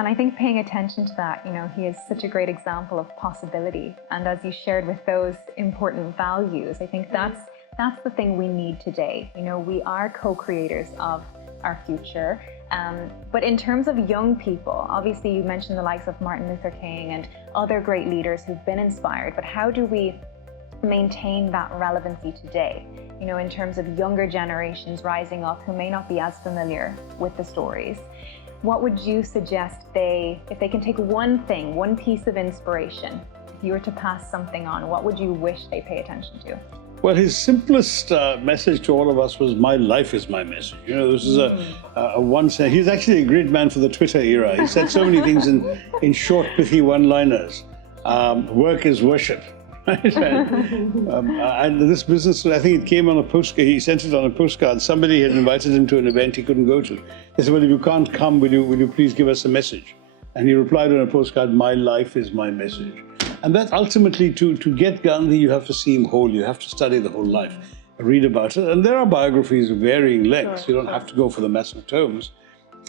And I think paying attention to that, he is such a great example of possibility. And as you shared with those important values, I think that's the thing we need today. We are co-creators of our future. But in terms of young people, obviously you mentioned the likes of Martin Luther King and other great leaders who've been inspired, but how do we maintain that relevancy today? In terms of younger generations rising up who may not be as familiar with the stories. What would you suggest if they can take one thing, one piece of inspiration, if you were to pass something on, what would you wish they pay attention to? Well, his simplest message to all of us was, my life is my message. This is a one-sentence. He's actually a great man for the Twitter era. He said so many things in short, pithy one-liners. Work is worship. Right? And this business, I think it came on a postcard. He sent it on a postcard. Somebody had invited him to an event he couldn't go to. They said, well, if you can't come, will you please give us a message? And he replied on a postcard, my life is my message. And that ultimately, to get Gandhi, you have to see him whole. You have to study the whole life, read about it. And there are biographies of varying lengths. You don't have to go for the massive tomes.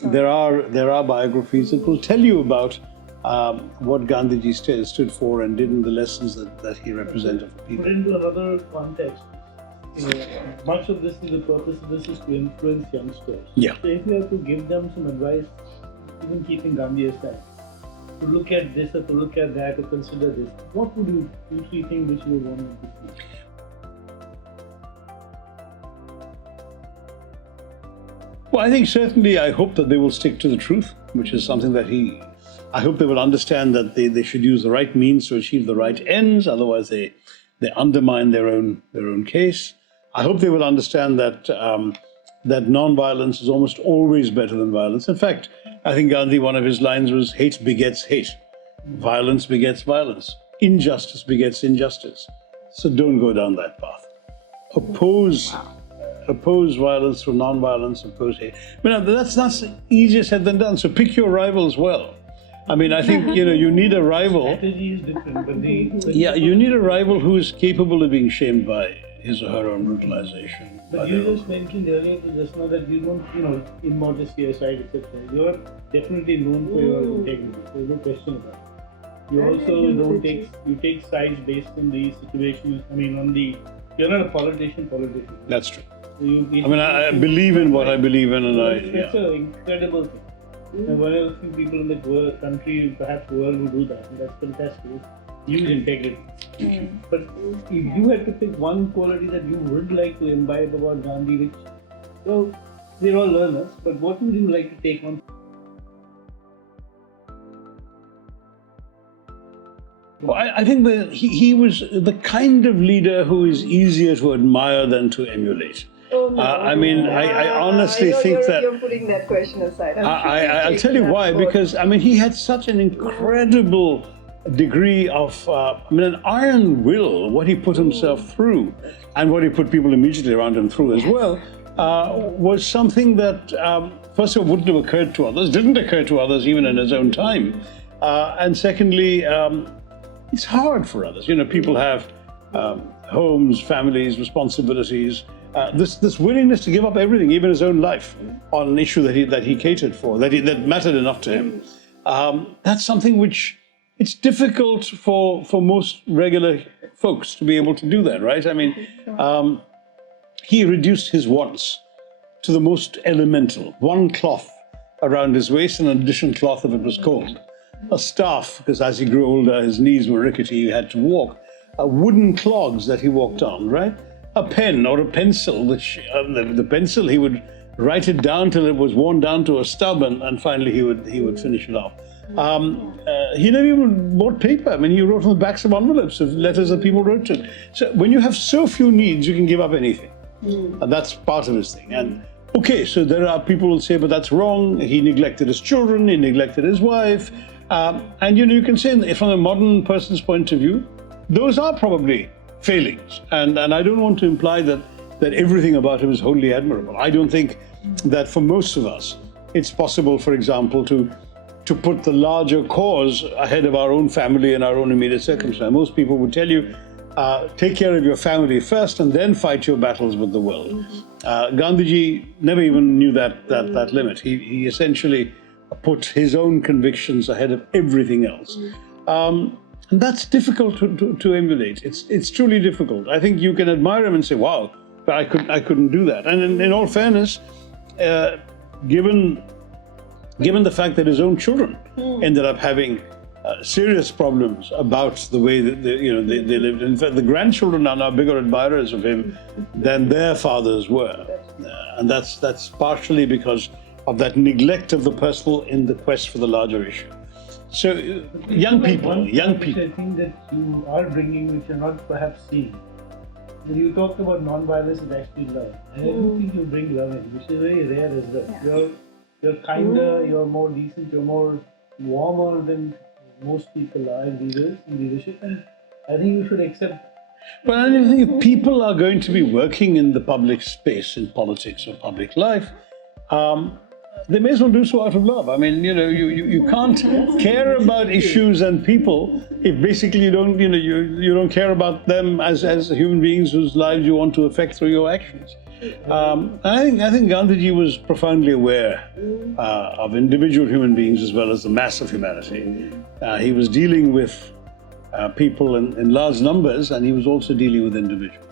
There are biographies that will tell you about what Gandhiji stood for and did, and the lessons that he represented for people. Put into another context, much of this is the purpose of this is to influence youngsters. Yeah. So if you have to give them some advice, even keeping Gandhi aside, to look at this or to look at that or consider this, what would you usually think which you would want to see? Well, I think certainly I hope that they will stick to the truth, which is something that I hope they will understand that they should use the right means to achieve the right ends, otherwise they undermine their own case. I hope they will understand that that non-violence is almost always better than violence. In fact, I think Gandhi, one of his lines was, hate begets hate. Violence begets violence. Injustice begets injustice. So don't go down that path. Oppose violence through non-violence, oppose hate. But that's easier said than done. So pick your rivals well. I mean, I think, you need a rival. Strategy is different, but you need a rival who is capable of being shamed by his or her own brutalization. But you just mentioned earlier just now that you don't, immodesty aside, etc. You are definitely known for your integrity. There's no question about it. You also take sides based on the situation. I mean, you're not a politician. That's true. So I believe in what I believe in, and It's an incredible thing. And one of the few people in the country, perhaps the world, who do that, and that's fantastic. Use integrity. But if you had to pick one quality that you would like to imbibe about Gandhi, which, we're all learners, but what would you like to take on? Well, I think that he was the kind of leader who is easier to admire than to emulate. Oh, no. I honestly think that... You're putting that question aside. I'll tell you why, because, he had such an incredible degree of, an iron will, what he put himself through, and what he put people immediately around him through as well, was something that, first of all, wouldn't have occurred to others, didn't occur to others even in his own time. And secondly, it's hard for others. People have homes, families, responsibilities. This willingness to give up everything, even his own life, on an issue that he catered for, that mattered enough to him. That's something which it's difficult for most regular folks to be able to do that, right? He reduced his wants to the most elemental. One cloth around his waist and an additional cloth if it was cold. A staff, because as he grew older, his knees were rickety, he had to walk. Wooden clogs that he walked on, right? A pen or a pencil, which the pencil, he would write it down till it was worn down to a stub, and finally he would finish it off. He never even bought paper. He wrote on the backs of envelopes of letters that people wrote to him. So when you have so few needs, you can give up anything. And that's part of his thing. And okay, so there are people who will say, but that's wrong. He neglected his children, he neglected his wife. And you can say from a modern person's point of view, those are probably failings. And I don't want to imply that everything about him is wholly admirable. I don't think that for most of us, it's possible, for example, to put the larger cause ahead of our own family and our own immediate circumstance. Most people would tell you, take care of your family first and then fight your battles with the world. Gandhiji never even knew that limit. He essentially put his own convictions ahead of everything else. And that's difficult to emulate. It's truly difficult. I think you can admire him and say, wow, but I couldn't do that. And in all fairness, given the fact that his own children ended up having serious problems about the way that they lived. In fact, the grandchildren are now bigger admirers of him than their fathers were, and that's partially because of that neglect of the personal in the quest for the larger issue. So, young people. I think that you are bringing, which you're not perhaps seeing. When you talked about non-violence is actually love. And I do think you bring love in, which is very rare as well. Yeah. You're kinder, you're more decent, you're more warmer than most people are in leadership, and I think you should accept. But I think if people are going to be working in the public space, in politics or public life, they may as well do so out of love. I mean, you can't care about issues and people if basically you don't care about them as human beings whose lives you want to affect through your actions. I think Gandhiji was profoundly aware of individual human beings as well as the mass of humanity. He was dealing with people in large numbers, and he was also dealing with individuals.